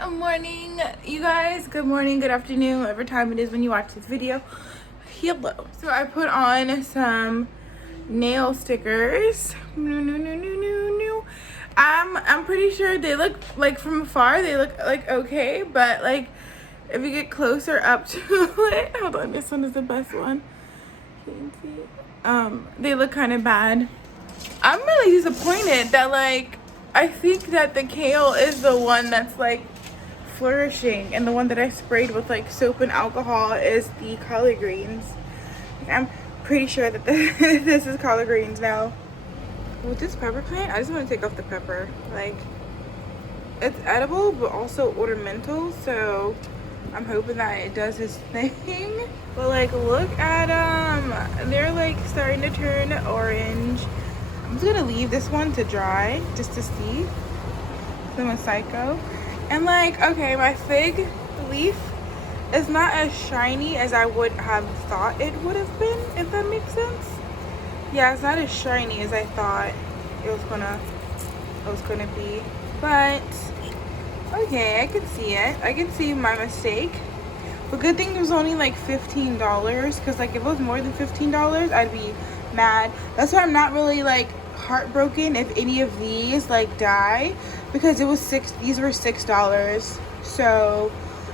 Good morning, you guys. Good morning, good afternoon, whatever time it is when you watch this video. Hello. So I put on some nail stickers. I'm pretty sure they look like from afar they look like okay, but like if you get closer up to it, hold on, this one is the best one. You can see. They look kind of bad. I'm really disappointed that like I think that the kale is the one that's like flourishing, and the one that I sprayed with like soap and alcohol is the collard greens. I'm pretty sure that this is collard greens now. With this pepper plant, I just want to take off the pepper. Like, it's edible but also ornamental, so I'm hoping that it does its thing. But like, look at them. They're like starting to turn orange. I'm just gonna leave this one to dry just to see. I'm a psycho. And like, okay, my fig leaf is not as shiny as I would have thought it would have been, if that makes sense. Yeah, it's not as shiny as I thought it was gonna be. But okay, I can see it. I can see my mistake. But good thing it was only like $15, because like if it was more than $15, I'd be mad. That's why I'm not really like heartbroken if any of these like die, because it was these were $6. So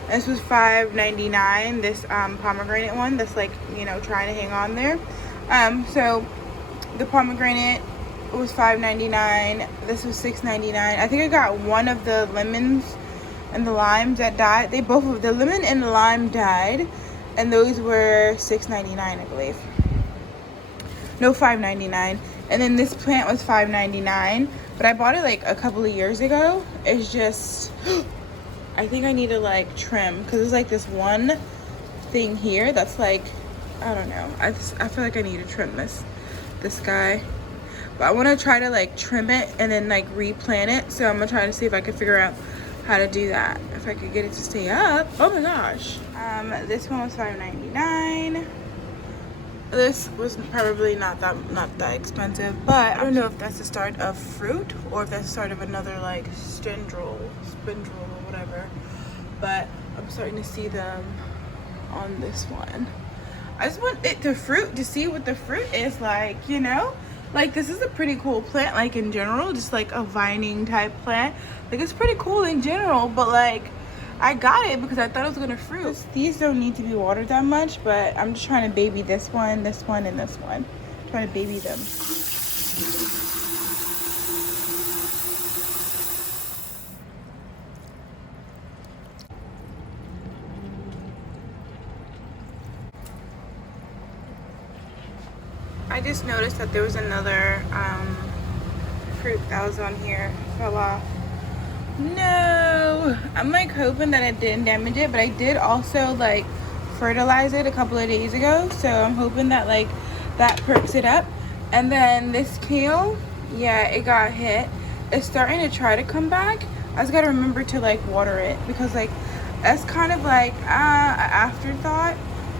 this was $5.99, this pomegranate one that's like, you know, trying to hang on there. So the pomegranate was $5.99, this was $6.99. I think I got one of the lemons and the limes that died. They both of the lemon and the lime died, and those were $6.99, I believe. No, $5.99. And then this plant was $5.99, but I bought it like a couple of years ago. It's just I think I need to like trim, because there's like this one thing here that's like, I don't know, I feel like I need to trim this guy. But I want to try to like trim it and then like replant it. So I'm gonna try to see if I can figure out how to do that, if I could get it to stay up. Oh my gosh. This one was $5.99. This was probably not that expensive, but I don't know if that's the start of fruit or if that's the start of another like spindle or whatever. But I'm starting to see them on this one. I just want it to see what the fruit is like, you know? Like, this is a pretty cool plant, like in general, just like a vining type plant. Like, it's pretty cool in general, but like I got it because I thought it was gonna fruit. These don't need to be watered that much, but I'm just trying to baby this one, and this one. I'm trying to baby them. I just noticed that there was another fruit that was on here, fell off. No, I'm like hoping that it didn't damage it, but I did also like fertilize it a couple of days ago, so I'm hoping that like that perks it up. And then this kale, yeah, it got hit. It's starting to try to come back. I just gotta remember to like water it, because like that's kind of like an afterthought,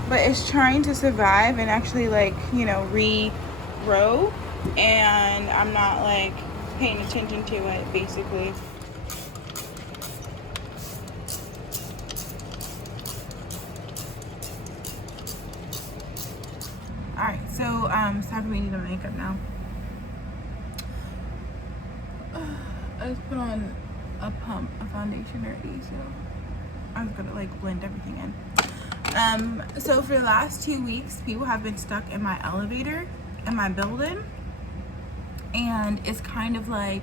but it's trying to survive and actually like, you know, regrow, and I'm not like paying attention to it basically. Alright, so it's time for me to do my makeup now. I just put on a foundation already, so I'm gonna like blend everything in. So for the last 2 weeks, people have been stuck in my elevator in my building, and it's kind of like,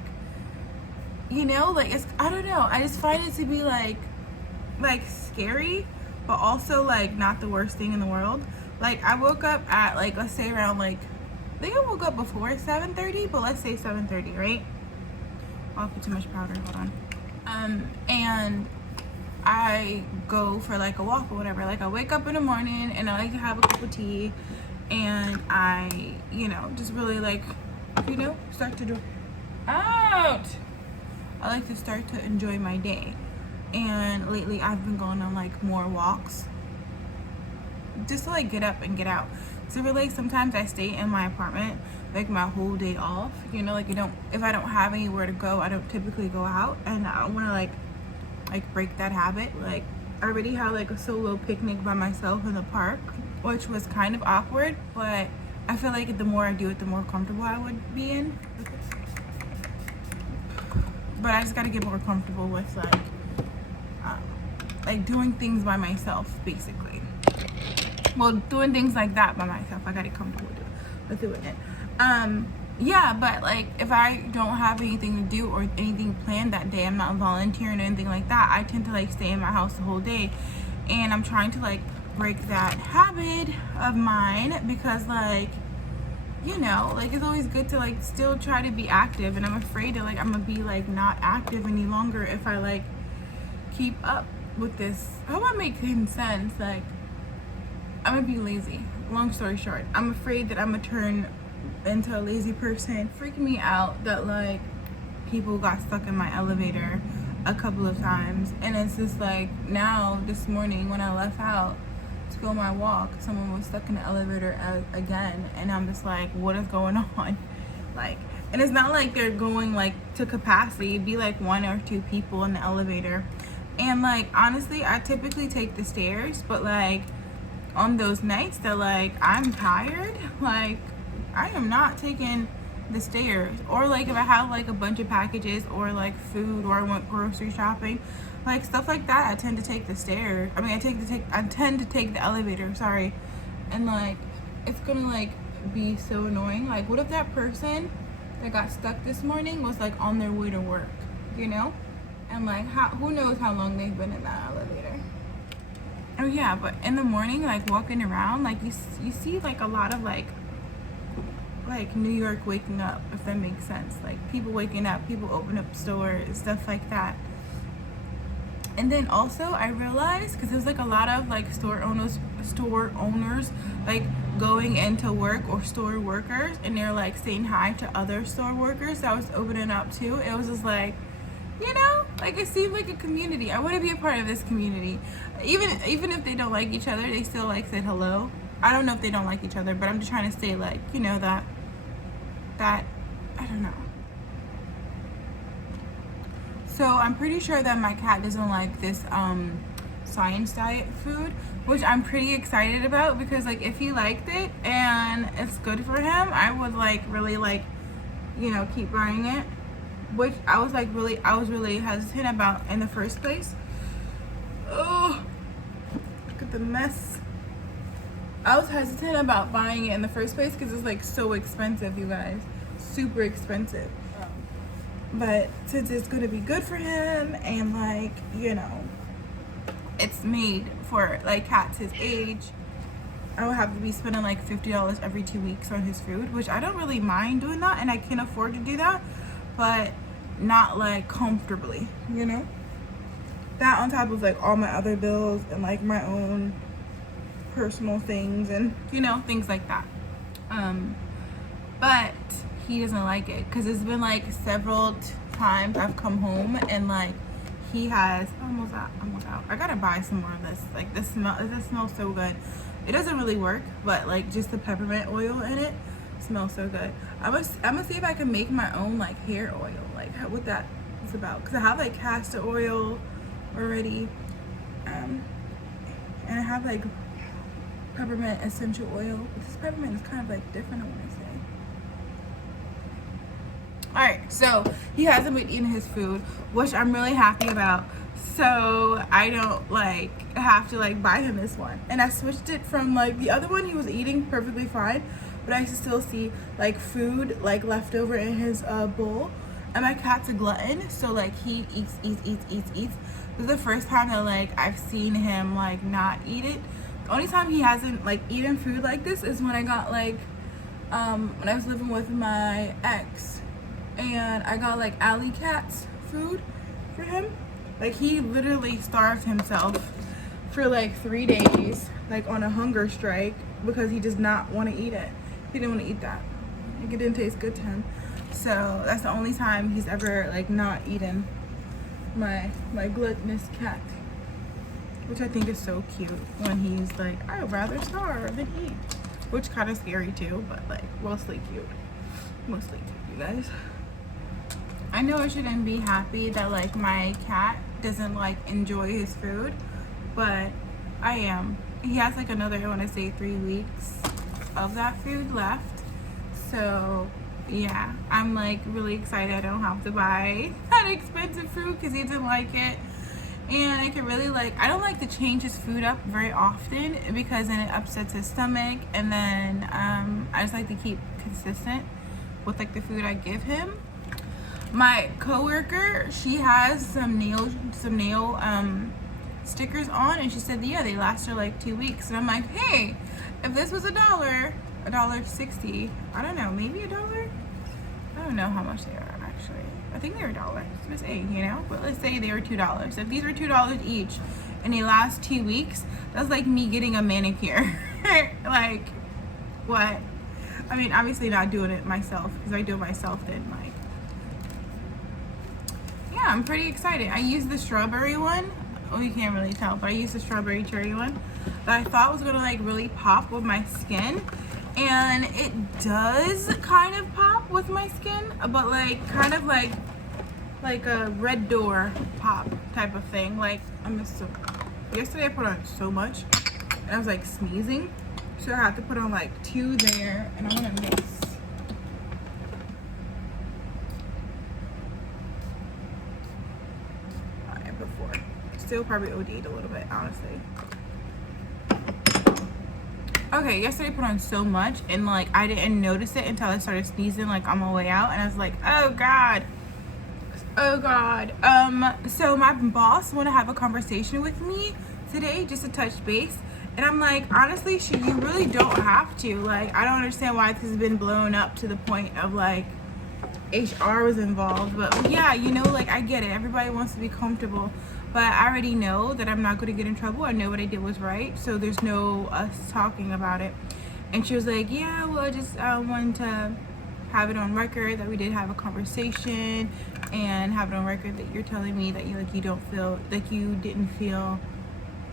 you know, like it's, I don't know, I just find it to be like scary, but also like not the worst thing in the world. Like, I woke up at like, let's say around like, I think I woke up before 7:30, but let's say 7:30, right? I'll put too much powder, hold on. And I go for like a walk or whatever. Like, I wake up in the morning and I like to have a cup of tea, and I, you know, just really like, you know, start to do out. I like to start to enjoy my day. And lately I've been going on like more walks, just to like get up and get out. So really, sometimes I stay in my apartment like my whole day off, you know, like if I don't have anywhere to go, I don't typically go out, and I don't want to like like break that habit. Like I already had like a solo picnic by myself in the park, which was kind of awkward, but I feel like the more I do it, the more comfortable I would be in. But I just gotta get more comfortable with like doing things by myself, basically. Well, doing things like that by myself. I gotta get comfortable with doing it. Yeah, but like if I don't have anything to do or anything planned that day, I'm not volunteering or anything like that, I tend to like stay in my house the whole day. And I'm trying to like break that habit of mine because like, you know, like it's always good to like still try to be active, and I'm afraid that like I'm gonna be like not active any longer if I like keep up with this. I hope I'm making sense. Like I'm gonna be lazy. Long story short, I'm afraid that I'm gonna turn into a lazy person. Freaking me out that like people got stuck in my elevator a couple of times, and it's just like now this morning when I left out to go my walk, someone was stuck in the elevator again, and I'm just like, what is going on? Like, and it's not like they're going like to capacity. It'd be like 1 or 2 people in the elevator, and like honestly I typically take the stairs, but like on those nights that like I'm tired, like I am not taking the stairs. Or like if I have like a bunch of packages or like food, or I went grocery shopping, like stuff like that, I tend to take the stairs. I mean I tend to take the elevator, sorry. And like it's gonna like be so annoying. Like what if that person that got stuck this morning was like on their way to work, you know? And like who knows how long they've been in that elevator. Oh yeah, but in the morning, like walking around, like you see like a lot of like New York waking up, if that makes sense. Like people waking up, people open up stores, stuff like that. And then also I realized, because there's like a lot of like store owners like going into work, or store workers, and they're like saying hi to other store workers that was opening up too. It was just like, you know, like it seemed like a community. I want to be a part of this community. Even if they don't like each other, they still like said hello. I don't know if they don't like each other, but I'm just trying to say like, you know, that I don't know. So I'm pretty sure that my cat doesn't like this science diet food, which I'm pretty excited about, because like if he liked it and it's good for him, I would like really like, you know, keep buying it. Which I was really hesitant about in the first place. Oh, look at the mess. I was hesitant about buying it in the first place because it's like so expensive, you guys. Super expensive. But since it's gonna be good for him, and like, you know, it's made for like cats his age, I would have to be spending like $50 every 2 weeks on his food, which I don't really mind doing that, and I can afford to do that, but not like comfortably, you know? That on top of like all my other bills and like my own personal things and, you know, things like that. But he doesn't like it, because it's been like several times I've come home and like he has almost out. I gotta buy some more of this. Like this smells so good. It doesn't really work, but like just the peppermint oil in it smells so good. I'm gonna see if I can make my own like hair oil, like what that is about, because I have like castor oil already, and I have like peppermint essential oil. This peppermint is kind of like different, I want to say. Alright, so he hasn't been eating his food, which I'm really happy about. So I don't like have to like buy him this one. And I switched it from like the other one he was eating perfectly fine, but I used to still see like food like left over in his bowl. And my cat's a glutton, so like he eats. This is the first time that like I've seen him like not eat it. The only time he hasn't like eaten food like this is when I got like when I was living with my ex, and I got like alley cats food for him. Like he literally starved himself for like 3 days, like on a hunger strike, because he does not want to eat it. He didn't want to eat that. Like it didn't taste good to him. So that's the only time he's ever like not eaten my gluttonous cat, which I think is so cute when he's like, I'd rather starve than eat, which kind of scary too, but like mostly cute, you guys. I know I shouldn't be happy that like my cat doesn't like enjoy his food, but I am. He has like another, I want to say 3 weeks of that food left. So yeah, I'm like really excited I don't have to buy that expensive food because he didn't like it. And I can really like, I don't like to change his food up very often because then it upsets his stomach. And then I just like to keep consistent with like the food I give him. My coworker, she has some nail stickers on, and she said, yeah, they last her like 2 weeks. And I'm like, hey, if this was $1.60, I don't know, maybe $1. I don't know how much they are actually. I think they were $1. Just saying, you know. But let's say they were $2. If these were $2 each, and they last 2 weeks, that's like me getting a manicure. Like, what? I mean, obviously not doing it myself, because I do it myself. Then like, yeah, I'm pretty excited. I used the strawberry one. Oh, you can't really tell, but I used the strawberry cherry one that I thought was gonna like really pop with my skin, and it does kind of pop with my skin, but like kind of like a red door pop type of thing. Like yesterday I put on so much and I was like sneezing, so I had to put on like 2 there, and I want to mix. Still probably OD'd a little bit, honestly. Okay, yesterday I put on so much, and like I didn't notice it until I started sneezing like on my way out, and I was like, oh god. So my boss want to have a conversation with me today just to touch base, and I'm like, honestly, you really don't have to. Like, I don't understand why this has been blown up to the point of like HR was involved. But yeah, you know, like I get it, everybody wants to be comfortable, but I already know that I'm not going to get in trouble. I know what I did was right, so there's no us talking about it. And she was like, yeah, well, I just wanted to have it on record that we did have a conversation, and have it on record that you're telling me that you don't feel like you didn't feel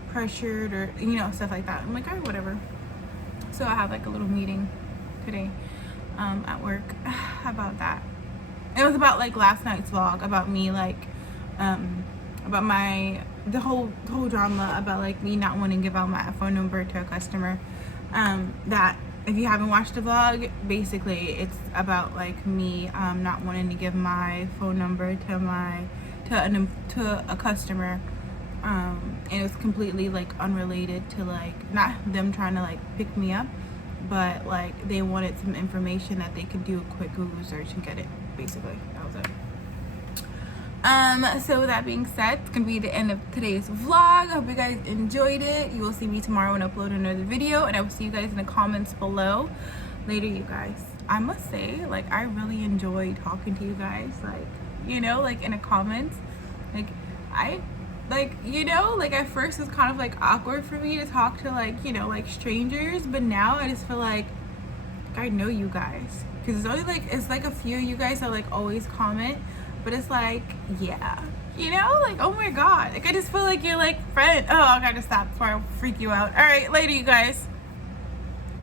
pressured, or you know, stuff like that. I'm like, all right, whatever. So I have like a little meeting today at work about that. It was about like last night's vlog, about me like about the whole drama about like me not wanting to give out my phone number to a customer. That if you haven't watched the vlog, basically it's about like me not wanting to give my phone number to a customer, and it was completely like unrelated to like not them trying to like pick me up, but like they wanted some information that they could do a quick Google search and get it. Basically, that was it. So with that being said, it's gonna be the end of today's vlog. I hope you guys enjoyed it. You will see me tomorrow when I upload another video, and I will see you guys in the comments below later. You guys, I must say, like, I really enjoy talking to you guys, like, you know, like in the comments. Like, I like, you know, like at first it was kind of like awkward for me to talk to like, you know, like strangers, but now I just feel like I know you guys, because it's only like, it's like a few of you guys that like always comment, but it's like, yeah, you know, like, oh my god, like I just feel like you're like friend. Oh, I gotta stop before I freak you out. All right, later you guys.